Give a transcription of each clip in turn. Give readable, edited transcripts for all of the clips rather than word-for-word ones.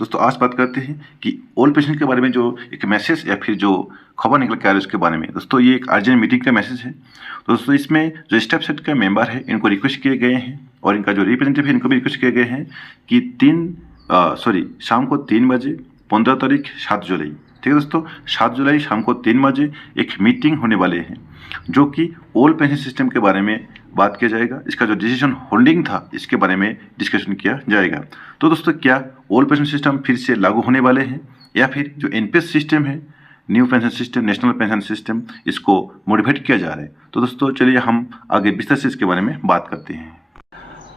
दोस्तों आज बात करते हैं कि ओल्ड पेशेंट के बारे में जो एक मैसेज या फिर जो खबर निकल के आ रही है उसके बारे में। दोस्तों ये एक अर्जेंट मीटिंग का मैसेज है। तो दोस्तों इसमें जो स्टाफ सेट का मेंबर है इनको रिक्वेस्ट किए गए हैं और इनका जो रिप्रेजेंटेटिव है इनको भी रिक्वेस्ट किए गए हैं कि शाम को 3 बजे 15 तारीख 7 जुलाई, ठीक है दोस्तों, 7 जुलाई शाम को 3 बजे एक मीटिंग होने वाले हैं जो कि ओल्ड पेंशन सिस्टम के बारे में बात किया जाएगा। इसका जो डिसीजन होल्डिंग था इसके बारे में डिस्कशन किया जाएगा। तो दोस्तों क्या ओल्ड पेंशन सिस्टम फिर से लागू होने वाले हैं या फिर जो एनपीएस सिस्टम है, new pension system, national pension system, इसको मॉडिफाइड किया जा रहा है। तो दोस्तों चलिए हम आगे विस्तार से इसके बारे में बात करते हैं।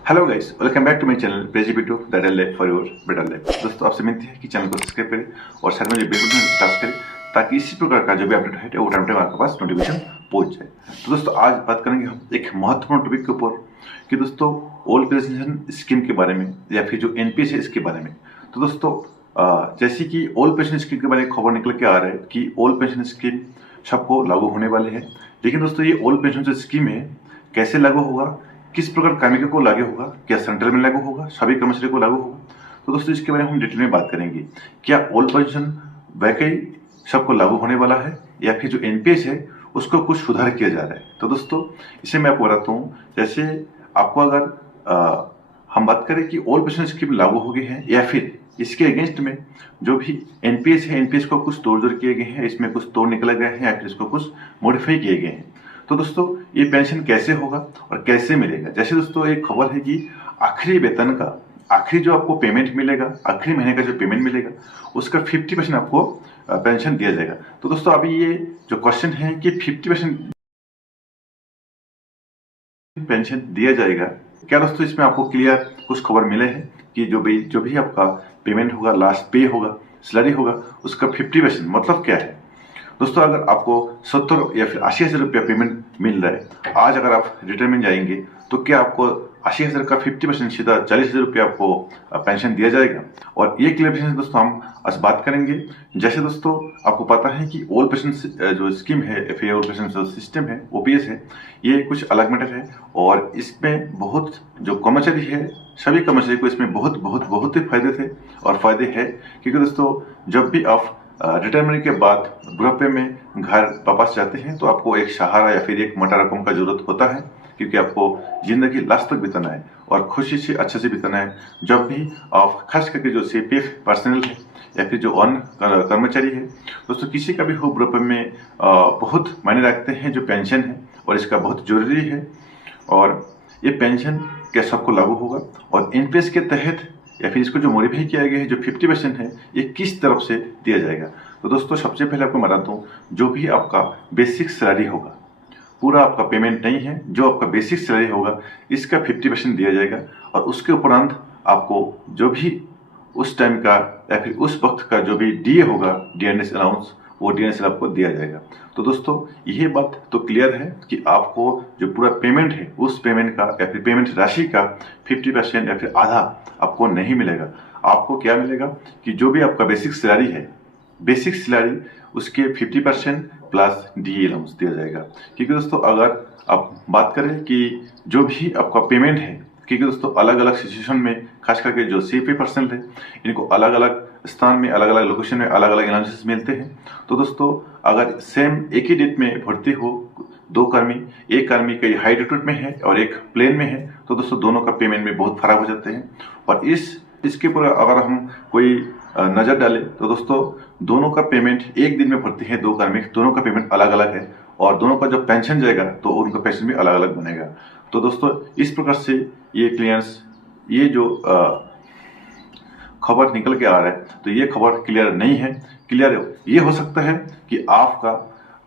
Hello guys, welcome back to my channel प्रेजिपिटो that life for your better life. दोस्तों आपसे विनती है कि चैनल को सब्सक्राइब करें और साथ में जो बेल बटन प्रेस करें ताकि इसी प्रकार का जो भी अपडेट है वो टाइम टाइम आपके पास नोटिफिकेशन पहुंच जाए। तो दोस्तों आज बात करेंगे हम एक महत्वपूर्ण टॉपिक के ऊपर कि दोस्तों ओल्ड पेंशन स्कीम के बारे में या फिर जो एनपीएस है इसके बारे में। तो दोस्तों जैसे कि ओल्ड पेंशन स्कीम के बारे में खबर निकल के आ रहा है कि ओल्ड पेंशन स्कीम सबको लागू होने वाले हैं। लेकिन दोस्तों ये ओल्ड पेंशन जो स्कीम है कैसे लागू होगा, किस प्रकार कार्मिकों को लागू होगा, क्या सेंट्रल में लागू होगा, सभी कर्मचारियों को लागू होगा, तो दोस्तों इसके बारे में हम डिटेल में बात करेंगे। क्या ओल्ड पेंशन वाकई सबको लागू होने वाला है या फिर जो एनपीएस है उसको कुछ सुधार किया जा रहा है। तो दोस्तों इसे मैं आपको बताता हूँ। जैसे आपको अगर हम बात करें कि ओल्ड पेंशन स्कीम लागू हो गई है या फिर इसके अगेंस्ट में जो भी एनपीएस है, एनपीएस को कुछ तोड़ जोड़ किए गए हैं, इसमें कुछ तोड़ निकले गए हैं या फिर इसको कुछ मॉडिफाई किए गए हैं। तो दोस्तों ये पेंशन कैसे होगा और कैसे मिलेगा। जैसे दोस्तों एक खबर है कि आखिरी वेतन का आखिरी जो आपको पेमेंट मिलेगा, आखिरी महीने का जो पेमेंट मिलेगा उसका 50% आपको पेंशन दिया जाएगा। तो दोस्तों अभी ये जो क्वेश्चन है कि 50% पेंशन दिया जाएगा, क्या दोस्तों इसमें आपको क्लियर कुछ खबर मिले हैं कि जो भी आपका पेमेंट होगा, लास्ट पे होगा, सैलरी होगा, उसका 50% मतलब क्या है। दोस्तों अगर आपको 70 या फिर 80,000 रुपया पेमेंट मिल रहा है, आज अगर आप रिटायरमेंट जाएंगे तो क्या आपको 80,000 का 50% सीधा 40,000 रुपया आपको पेंशन दिया जाएगा। और ये क्लियरिफिकेशन दोस्तों हम आज बात करेंगे। जैसे दोस्तों आपको पता है कि ओल्ड पेंशन जो स्कीम है, एफए ओल्ड पेंशन जो सिस्टम है, ओपीएस है, ये कुछ अलग मैटर है और इसमें बहुत जो कर्मचारी है सभी कर्मचारी को इसमें बहुत बहुत बहुत ही फायदे थे और फायदे हैं। क्योंकि दोस्तों जब भी आप रिटायरमेंट के बाद बुढ़ापे में घर वापस जाते हैं तो आपको एक सहारा या फिर एक मोटा रकम का जरूरत होता है, क्योंकि आपको जिंदगी लास्ट तक बिताना है और खुशी से अच्छे से बिताना है। जब भी आप खास करके जो सीपीएफ पर्सनल है या फिर जो अन्य कर्मचारी है, दोस्तों किसी का भी हो बुढ़ापे में बहुत मायने रखते हैं जो पेंशन है और इसका बहुत जरूरी है। और ये पेंशन क्या सबको लागू होगा और एनपीएस के तहत या फिर इसको जो मॉडिफाई किया गया है जो 50% है ये किस तरफ से दिया जाएगा। तो दोस्तों सबसे पहले आपको बताता हूँ, जो भी आपका बेसिक सैलरी होगा, पूरा आपका पेमेंट नहीं है, जो आपका बेसिक सैलरी होगा इसका 50% दिया जाएगा और उसके उपरांत आपको जो भी उस टाइम का या फिर उस वक्त का जो भी डीए होगा, डीएनएस अलाउंस, वो डीएनएस आपको दिया जाएगा। तो दोस्तों यह बात तो क्लियर है कि आपको जो पूरा पेमेंट है उस पेमेंट का या फिर पेमेंट राशि का 50% या फिर आधा आपको नहीं मिलेगा। आपको क्या मिलेगा कि जो भी आपका बेसिक सैलरी है, बेसिक सैलरी उसके 50% प्लस डीए अलाउंस दिया जाएगा। क्योंकि दोस्तों अगर आप बात करें कि जो भी आपका पेमेंट है, क्योंकि दोस्तों अलग अलग सिचुएशन में खास करके जो सीपी पर्सन है इनको अलग अलग स्थान में, अलग अलग लोकेशन में अलग अलग अलाउंसेस मिलते हैं। तो दोस्तों अगर सेम एक ही डेट में भर्ती हो दो कर्मी, एक कर्मी कहीं हाई एल्टीट्यूड में है और एक प्लेन में है, तो दोस्तों दोनों का पेमेंट में बहुत फर्क हो जाते हैं। और इसके ऊपर अगर हम कोई नजर डालें तो दोस्तों दोनों का पेमेंट एक दिन में भर्ती है, दो कर्मी, दोनों का पेमेंट अलग अलग है और दोनों का जब पेंशन जाएगा तो उनका पेंशन भी अलग अलग बनेगा। तो दोस्तों इस प्रकार से ये क्लियरेंस, ये जो खबर निकल के आ रहा है तो ये खबर क्लियर नहीं है। क्लियर ये हो सकता है कि आपका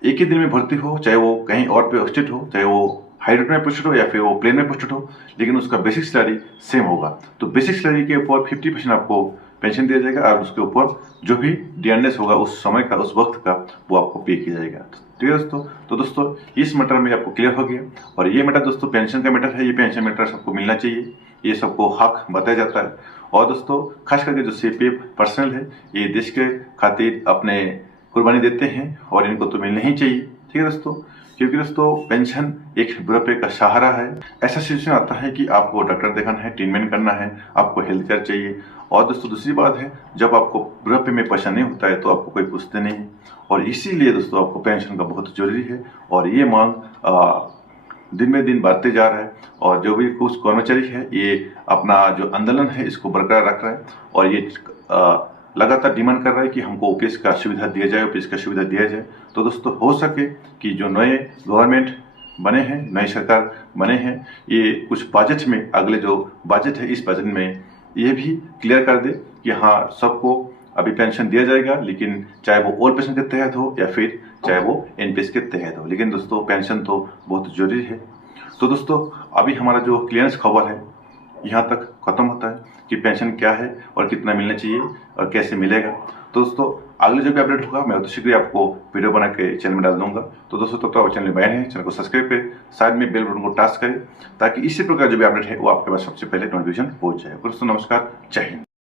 एक ही दिन में भर्ती हो, चाहे वो कहीं और पे पोस्टेड हो, चाहे वो हाई रेट में पोस्टेड हो या फिर वो प्लेन में पोस्टेड हो, लेकिन उसका बेसिक सैलरी सेम होगा। तो बेसिक सैलरी के ऊपर 50% आपको पेंशन दिया जाएगा और उसके ऊपर जो भी डीएनएस होगा उस समय का, उस वक्त का, वो आपको पे किया जाएगा। ठीक है दोस्तों। तो दोस्तों इस मैटर में आपको क्लियर हो गया। और ये मैटर दोस्तों पेंशन का मैटर है, ये पेंशन मैटर सबको मिलना चाहिए, ये सबको हक बताया जाता है। और दोस्तों खास करके जो सीपीएफ पर्सनल है ये देश के खातिर अपने कुर्बानी देते हैं और इनको तो मिलना ही चाहिए। ठीक है दोस्तों, क्योंकि दोस्तों पेंशन एक बुढ़ापे का सहारा है। ऐसा सिचुएशन आता है कि आपको डॉक्टर दिखाना है, ट्रीटमेंट करना है, आपको हेल्थ केयर चाहिए और दोस्तों दूसरी बात है, जब आपको बुढ़ापे में पैसा नहीं होता है तो आपको कोई पूछते नहीं है, और इसीलिए दोस्तों आपको पेंशन का बहुत जरूरी है। और ये मांग दिन में दिन बढ़ते जा रहा है, और जो भी कुछ कर्मचारी है ये अपना जो आंदोलन है इसको बरकरार रख रहा है, और ये लगातार डिमांड कर रहा है कि हमको ओपीएस का सुविधा दिया जाए, ओपीएस का सुविधा दिया जाए। तो दोस्तों हो सके कि जो नए गवर्नमेंट बने हैं, नई सरकार बने हैं, ये कुछ बजट में, अगले जो बजट है इस बजट में ये भी क्लियर कर दे कि हाँ सबको अभी पेंशन दिया जाएगा, लेकिन चाहे वो ओल्ड पेंशन के तहत हो या फिर चाहे वो एनपीएस के तहत हो, लेकिन दोस्तों पेंशन तो बहुत जरूरी है। तो दोस्तों अभी हमारा जो क्लियरेंस खबर है यहाँ तक खत्म होता है कि पेंशन क्या है और कितना मिलना चाहिए और कैसे मिलेगा। तो दोस्तों अगले जो भी अपडेट होगा मैं तो शीघ्र आपको वीडियो बना के चैनल में डाल दूंगा। तो दोस्तों तब तो चैनल में बने हैं, चैनल को सब्सक्राइब करें, साइड में बेल बटन को टाच करें, ताकि इसी प्रकार जो भी अपडेट है वो आपके पास सबसे पहले नोटिफिकेशन पहुंच जाए। दोस्तों नमस्कार, जय हिंद।